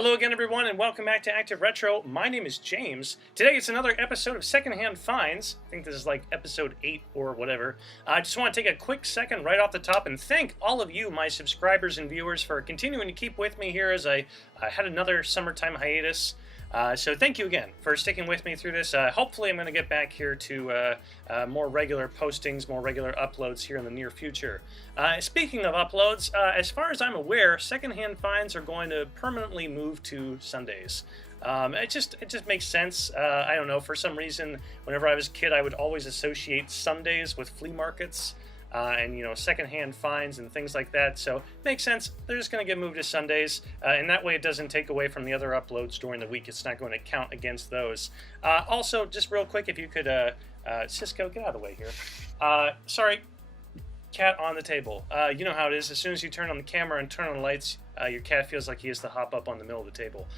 Hello again, everyone, and welcome back to Active Retro. My name is James. Today it's another episode of Secondhand Finds. I think this is like episode 8 or whatever. I just want to take a quick second right off the top and thank all of you, my subscribers and viewers, for continuing to keep with me here as I had another summertime hiatus. So thank you again for sticking with me through this. Hopefully I'm going to get back here to more regular postings, more regular uploads here in the near future. Speaking of uploads, as far as I'm aware, Secondhand Finds are going to permanently move to Sundays. It just makes sense. I don't know, for some reason, whenever I was a kid, I would always associate Sundays with flea markets. And, you know, secondhand finds and things like that. So it makes sense. They're just going to get moved to Sundays. And that way it doesn't take away from the other uploads during the week. It's not going to count against those. Also, just real quick, if you could, Cisco, get out of the way here. Sorry, cat on the table. You know how it is. As soon as you turn on the camera and turn on the lights, your cat feels like he has to hop up on the middle of the table.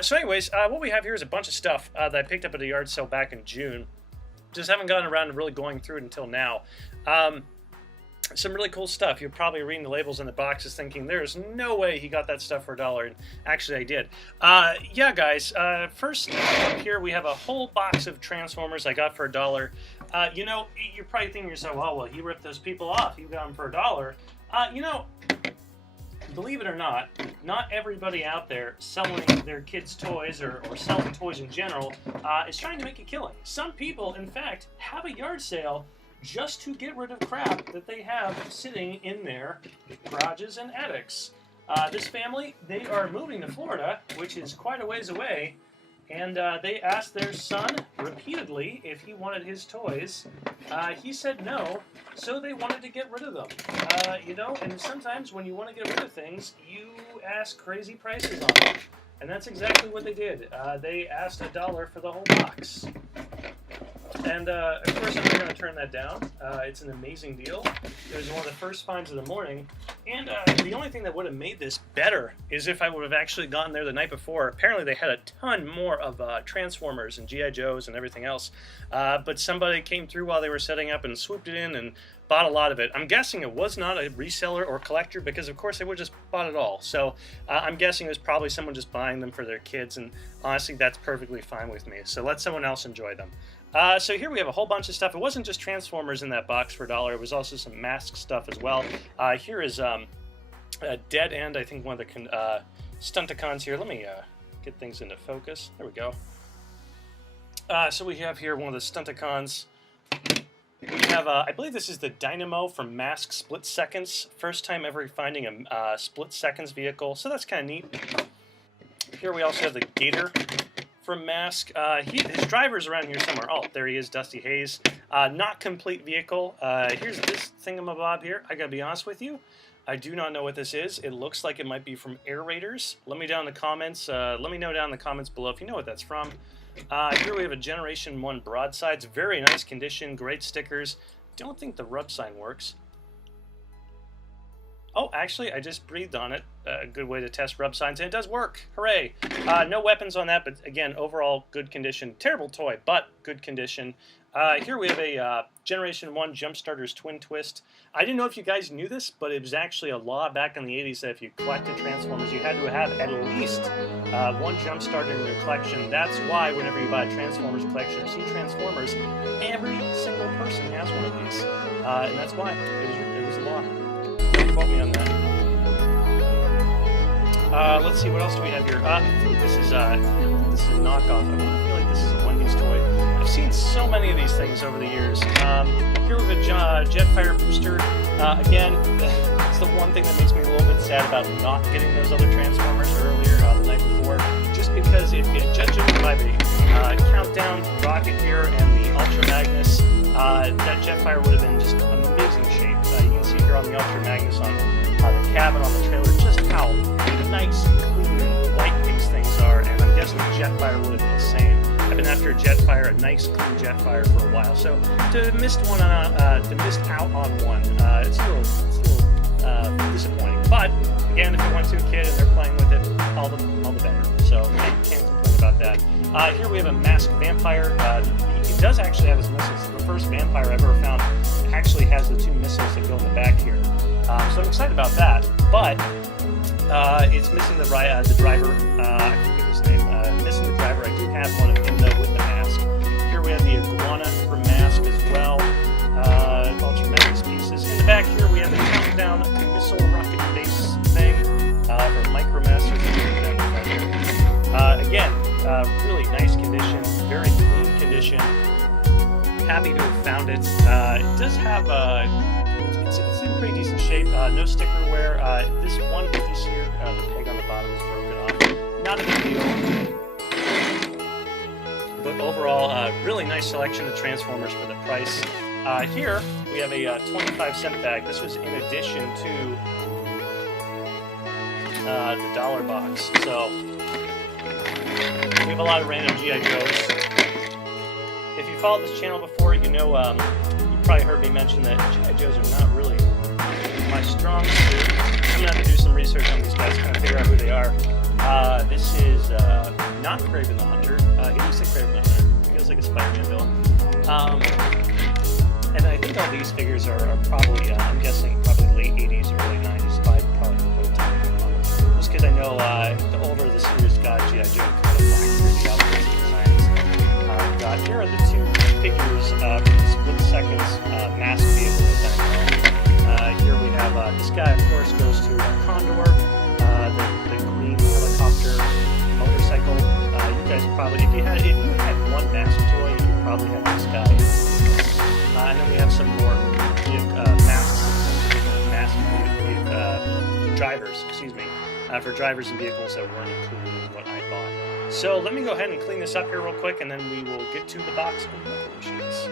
So anyways, what we have here is a bunch of stuff that I picked up at a yard sale back in June. Just haven't gotten around to really going through it until now. Some really cool stuff. You're probably reading the labels in the boxes thinking there's no way he got that stuff for $1, and actually I did. Yeah, guys, first up here we have a whole box of Transformers I got for $1. You know, you're probably thinking to yourself, oh, well, he ripped those people off. You got them for $1. You know, believe it or not everybody out there selling their kids' toys or selling toys in general is trying to make a killing. Some people, in fact, have a yard sale just to get rid of crap that they have sitting in their garages and attics. This family, they are moving to Florida, which is quite a ways away, and they asked their son repeatedly if he wanted his toys. He said no, so they wanted to get rid of them. You know, and sometimes when you want to get rid of things, you ask crazy prices on them. And that's exactly what they did. They asked $1 for the whole box. And, of course, I'm not going to turn that down. It's an amazing deal. It was one of the first finds of the morning. And the only thing that would have made this better is if I would have actually gotten there the night before. Apparently, they had a ton more of Transformers and G.I. Joes and everything else. But somebody came through while they were setting up and swooped it in and bought a lot of it. I'm guessing it was not a reseller or collector because, of course, they would have just bought it all. So I'm guessing it was probably someone just buying them for their kids. And honestly, that's perfectly fine with me. So let someone else enjoy them. So here we have a whole bunch of stuff. It wasn't just Transformers in that box for $1. It was also some mask stuff as well. Here is a Dead End, I think one of the Stunticons here. Let me get things into focus. There we go. So we have here one of the Stunticons. We have, I believe this is the Dynamo from Mask Split Seconds. First time ever finding a Split Seconds vehicle, so that's kind of neat. Here we also have the Gator from Mask. His driver's around here somewhere. Oh, there he is, Dusty Hayes. Not complete vehicle. Here's this thingamabob here. I gotta be honest with you, I do not know what this is. It looks like it might be from Air Raiders. Let me know down in the comments below if you know what that's from. Here we have a Generation 1 broadsides. Very nice condition, great stickers. Don't think the rub sign works. Oh, actually, I just breathed on it. A good way to test rub signs, and it does work. Hooray! No weapons on that, but again, overall good condition. Terrible toy, but good condition. Here we have a Generation 1 Jumpstarter's Twin Twist. I didn't know if you guys knew this, but it was actually a law back in the 80s that if you collected Transformers, you had to have at least one Jumpstarter in your collection. That's why whenever you buy a Transformers collection or see Transformers, every single person has one of these. And that's why. It was a law. Quote me on that. Let's see, what else do we have here? I think this is a knockoff. I feel like this is a Wendy's toy. I've seen so many of these things over the years. Here we have a Jetfire booster. Again, it's the one thing that makes me a little bit sad about not getting those other Transformers earlier the night before. Just because judging by the countdown rocket here and the Ultra Magnus, that Jetfire would have been just amazing shape. You can see here on the Ultra Magnus on the cabin on the trailer just how nice, clean, and white these things are, and I'm guessing the Jetfire would have been the same. I've been after a Jetfire, a nice, clean Jetfire for a while, so to miss out on one, it's a little disappointing. But again, if you went to a kid and they're playing with it, all the better. So can't complain about that. Here we have a Masked Vampire. He does actually have his missiles. The first vampire I've ever found actually has the 2 missiles that go in the back here. So I'm excited about that. But It's missing the driver. I forget his name. Missing the driver. I do have one of him though with the mask. Here we have the iguana for mask as well. Ultra Magnus pieces. In the back here we have the countdown missile rocket base thing for Micromasters. Again, really nice condition, very clean condition. Happy to have found it. It does have it's in pretty decent shape. No sticker wear. This one piece here, the peg on the bottom is broken off. Not a big deal. But overall, really nice selection of Transformers for the price. Here we have a 25-cent bag. This was in addition to the dollar box. So we have a lot of random G.I. Joes. If you followed this channel before, you know you probably heard me mention that G.I. Joes are not really my strong suit. I'm going to have to do some research on these guys, kind of figure out who they are. This is not Kraven the Hunter. He looks like Kraven the Hunter. He feels like a Spider-Man villain. And I think all these figures are probably, I'm guessing, probably late 80s or early 90s. Probably prototype. Just because I know the older the series got, G.I. Joe kind of walked through the outfits designs. Here are the two figures from the Split Seconds mask vehicle design. Here we have this guy, of course, goes to Condor, the green helicopter motorcycle. You guys probably, if you had one mask toy, you probably have this guy. And then we have some more drivers, for drivers and vehicles that weren't included in what I bought. So let me go ahead and clean this up here real quick, and then we will get to the box of Micro Machines.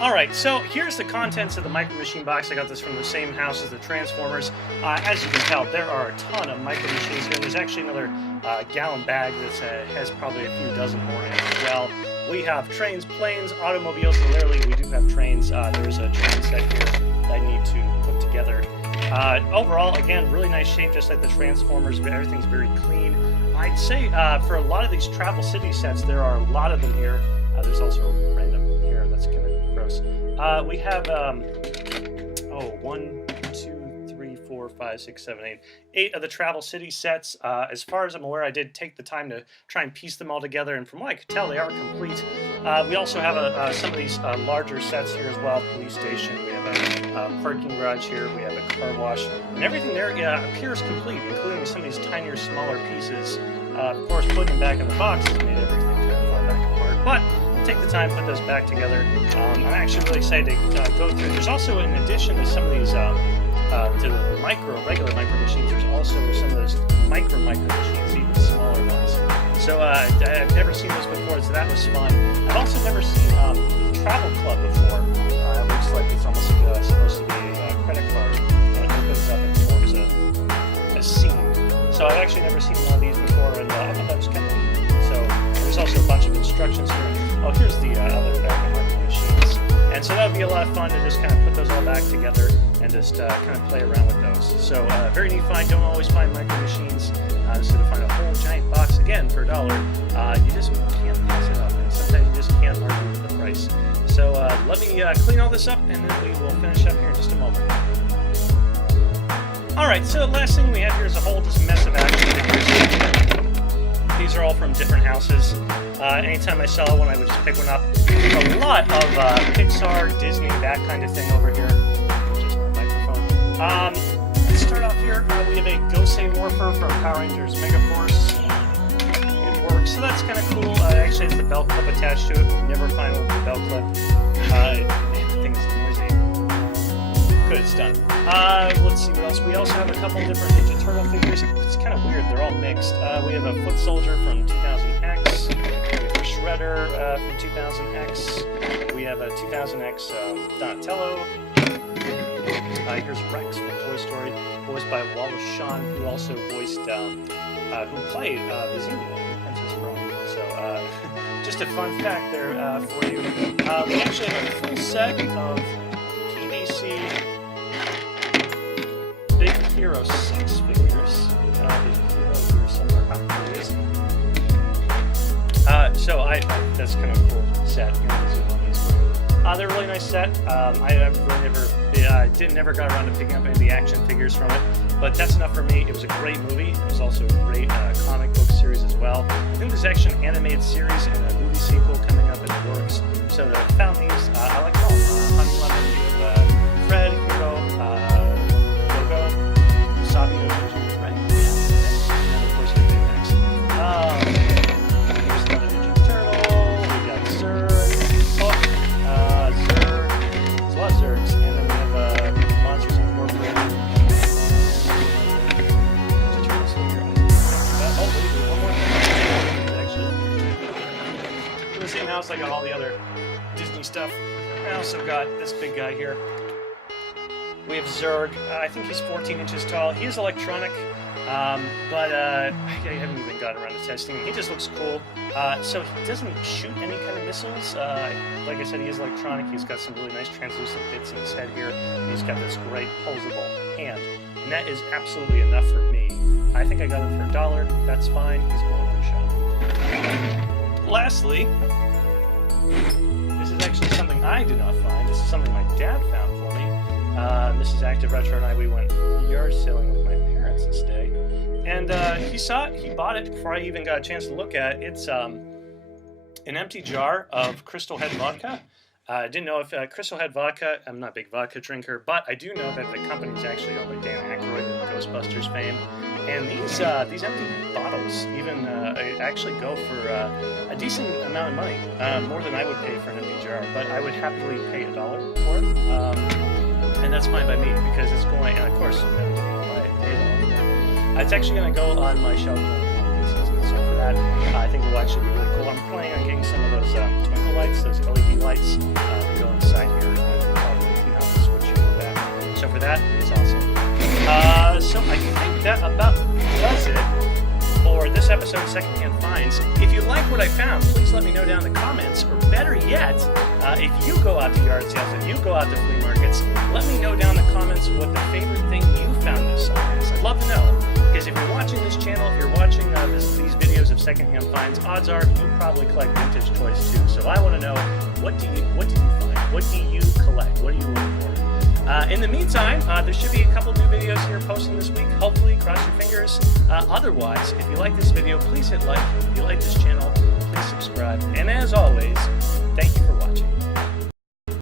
Alright, so here's the contents of the Micro Machine box. I got this from the same house as the Transformers. As you can tell, there are a ton of Micro Machines here. There's actually another gallon bag that has probably a few dozen more in it as well. We have trains, planes, automobiles. So literally, we do have trains. There's a train set here that I need to put together. Overall, again, really nice shape, just like the Transformers. Everything's very clean. I'd say for a lot of these Travel City sets, there are a lot of them here. There's also random here. That's kind of gross. We have 1, 2, 3, 4, 5, 6, 7, 8 of the Travel City sets. As far as I'm aware, I did take the time to try and piece them all together, and from what I could tell, they are complete. We also have some of these larger sets here as well. Police station, we have a parking garage here, we have a car wash, and everything there appears complete, including some of these tinier, smaller pieces. Of course, putting them back in the box has made everything kind of fall back apart, but take the time, put those back together. I'm actually really excited to go through. There's also, in addition to some of these, to the regular micro machines, there's also some of those micro machines, even smaller ones. So I've never seen those before, so that was fun. I've also never seen Travel Club before. It looks like it's almost supposed to be a credit card, and it opens up and forms a scene. So I've actually never seen one of these before, and I thought that was kind of neat. So there's also a bunch of instructions here. Oh, here's the other back of micro machines. And so that would be a lot of fun to just kind of put those all back together and just kind of play around with those. So very neat find. Don't always find micro machines. So to find a whole giant box again for $1, you just can't pass it up. And sometimes you just can't argue with the price. So let me clean all this up, and then we will finish up here in just a moment. Alright, so the last thing we have here is a whole just mess of action figures. These are all from different houses. Anytime I saw one, I would just pick one up. A lot of Pixar, Disney, that kind of thing over here. Just my microphone. Let's start off here. We have a Gosei Morpher from Power Rangers Megaforce. It works, so that's kind of cool. Actually, has the belt clip attached to it. Never find one with the belt clip. The thing is noisy. Good, it's done. Let's see what else. We also have a couple different Ninja Turtle figures. It's kind of weird. They're all mixed. We have a Foot Soldier from 2000X. We have a Shredder from 2000X. We have a 2000X Donatello. Here's Rex from Toy Story, voiced by Wallace Shawn, who also voiced, who played Vizilia in Princess Bride. So, just a fun fact there for you. We actually have a full set of PVC Big Hero 6 figures. Big Hero here somewhere. There he is. So that's kind of a cool set. Here, zoom on these. They're a really nice set. I really never got around to picking up any of the action figures from it, but that's enough for me. It was a great movie. It was also a great comic book series as well. I think there's actually an animated series and a movie sequel coming up in the works. So I found these. I like them all. Honey Lemon, you have Fred, Hero, Gogo, Sabi, right? And of course, next. Here's another Ninja Turtle. We got Zurg, Hook, Zurg. There's a lot of Zurgs. And then we have Monsters Incorporated. Ninja Turtles here. Oh, wait, one more thing. Actually. You can see now it's like all the other Disney stuff. I also got this big guy here. We have Zurg. I think he's 14 inches tall. He is electronic, but I haven't even gotten around to testing him. He just looks cool. So he doesn't shoot any kind of missiles. Like I said, he is electronic. He's got some really nice translucent bits in his head here. He's got this great posable hand. And that is absolutely enough for me. I think I got him for $1. That's fine. He's going on the show. Lastly, this is actually something I did not find. This is something my dad found for me. Mrs. Active Retro and I, we went yard sailing with my parents this day. And he saw it, he bought it before I even got a chance to look at it. It's an empty jar of Crystal Head vodka. I didn't know if Crystal Head vodka, I'm not a big vodka drinker, but I do know that the company is actually owned by Dan Aykroyd of Ghostbusters fame. And these empty bottles even actually go for a decent amount of money, more than I would pay for an empty jar. But I would happily pay $1 for it. And that's fine by me, because it's going, and of course, I'm going to pay $1 for it. It's actually going to go on my shelf during the season, so for that, I think it will actually be really cool. I'm planning on getting some of those twinkle lights, those LED lights, that go inside here, and probably switch here with that. So for that, it's awesome. So I think that about does it for this episode of Secondhand Finds. If you like what I found, please let me know down in the comments, or better yet, if you go out to yard sales, if you go out to flea markets, let me know down in the comments what the favorite thing you found this summer is. I'd love to know, because if you're watching this channel, if you're watching these videos of Secondhand Finds, odds are you probably collect vintage toys too. So I want to know, what did you find? What do you collect? What are you looking for? In the meantime, there should be a couple new videos here posting this week. Hopefully, cross your fingers. Otherwise, if you like this video, please hit like. If you like this channel, please subscribe. And as always, thank you for watching.